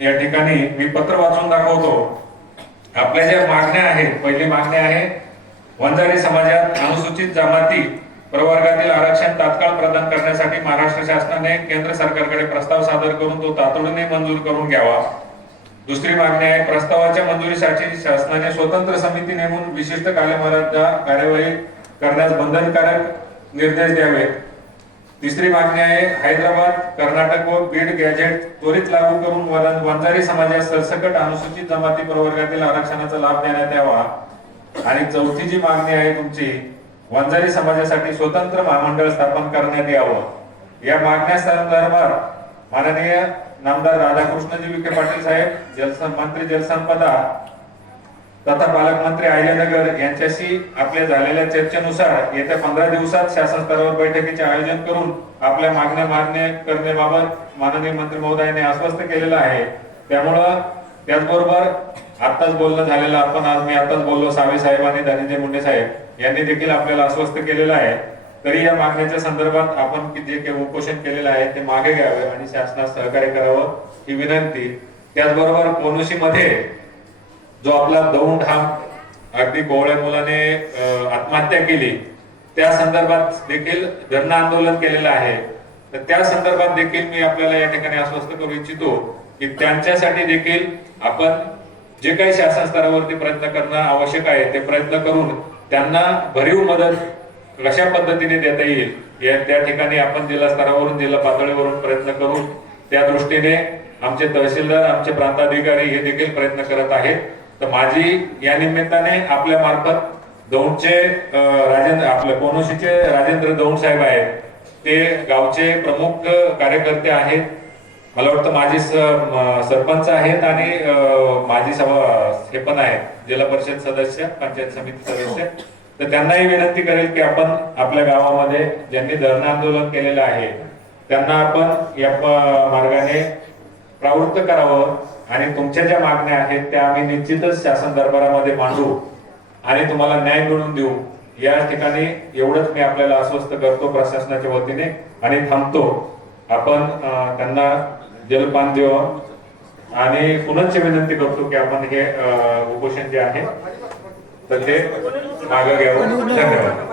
या ठिकाणी मी पत्र वाचून दाखवतो. आपल्या ज्या मागण्या आहेत पहिली मागणी आहे वंजारी समाजात अनुसूचित जमाती प्रवर्गातील आरक्षण तात्काळ प्रदान करण्यासाठी महाराष्ट्र शासनाने केंद्र सरकारकडे प्रस्ताव सादर करून तो तातडीने मंजूर करून घ्यावा. दुसरी मागणी आहे प्रस्तावाच्या मंजुरीसाठी शासनाने स्वतंत्र समिती नेमून विशिष्ट कालावधीत कार्यवाही करण्यास बंधनकारक निर्देश द्यावे तिसरी मागणी आहे हैदराबाद कर्नाटक व बीड गॅजेट त्वरित लागू करून वंजारी समाजात सरसकट अनुसूचित जमाती प्रवर्गातील आरक्षणाचा लाभ देण्यात यावा. आणि चौथी जी मागणी आहे तुमची वंजारी समाजासाठी स्वतंत्र महामंडळ स्थापन करण्यात यावं. या मागण्या संदर्भात माननीय नामदार राधाकृष्णजी विखे पाटील साहेब जलसं मंत्री जलसंपदा तथा पालकमंत्री अहिल्यानगर यांच्याशी आपल्या झालेल्या चर्चेनुसार येत्या पंधरा दिवसात शासन स्तरावर बैठकीचे आयोजन करून आपल्या मागण्या मान्य करण्याबाबत माननीय मंत्री महोदयाने आश्वस्त केलेलं आहे. त्यामुळं त्याचबरोबर आताच बोलणं झालेलं आपण आज मी आताच बोललो सावे साहेब आणि धनंजय मुंडे साहेब यांनी देखील आपल्याला आश्वस्त केलेलं आहे. तरी या मागण्याच्या संदर्भात आपण जे काही उपोषण केलेलं आहे ते मागे घ्यावे आणि शासनास सहकार्य करावं ही विनंती. त्याचबरोबर कोनोशी मध्ये जो आपला दौंड हा अगदी कोवळ्या मुलाने आत्महत्या केली त्या संदर्भात देखील धरणं आंदोलन केलेलं आहे. तर त्या संदर्भात देखील मी आपल्याला या ठिकाणी आश्वस्त करू इच्छितो की त्यांच्यासाठी देखील आपण जे काही शासन स्तरावरती प्रयत्न करणं आवश्यक आहे ते प्रयत्न करून त्यांना भरीव मदत कशा पद्धतीने देता येईल या त्या ठिकाणी आपण जिल्हा स्तरावरून जिल्हा पातळीवरून प्रयत्न करू त्या दृष्टीने आमचे तहसीलदार आमचे प्रांताधिकारी हे देखील प्रयत्न करत आहेत. तर माझी या निमित्ताने आपल्या मार्फत दौंडचे राजेंद्र आपले कोनोशीचे राजेंद्र दौंड साहेब आहेत. ते गावचे प्रमुख कार्यकर्ते आहेत. मला वाटतं माझी सरपंच आहेत आणि माझी सभा हे पण आहेत. जिल्हा परिषद सदस्य पंचायत समिती सदस्य. तर त्यांनाही विनंती करेल की आपण आपल्या गावामध्ये ज्यांनी धरणं आंदोलन केलेलं आहे त्यांना आपण या मार्गाने प्रवृत्त करावं आणि तुमच्या ज्या मागण्या आहेत त्या आम्ही निश्चितच शासन दरबारामध्ये मांडू आणि तुम्हाला न्याय मिळवून देऊ. या ठिकाणी एवढंच मी आपल्याला आश्वस्त करतो प्रशासनाच्या वतीने आणि थांबतो. आपण त्यांना जलपान देऊ आणि पुनश्च विनंती करतो की आपण हे उपोषण जे आहे तर ते मागे घ्यावं. धन्यवाद.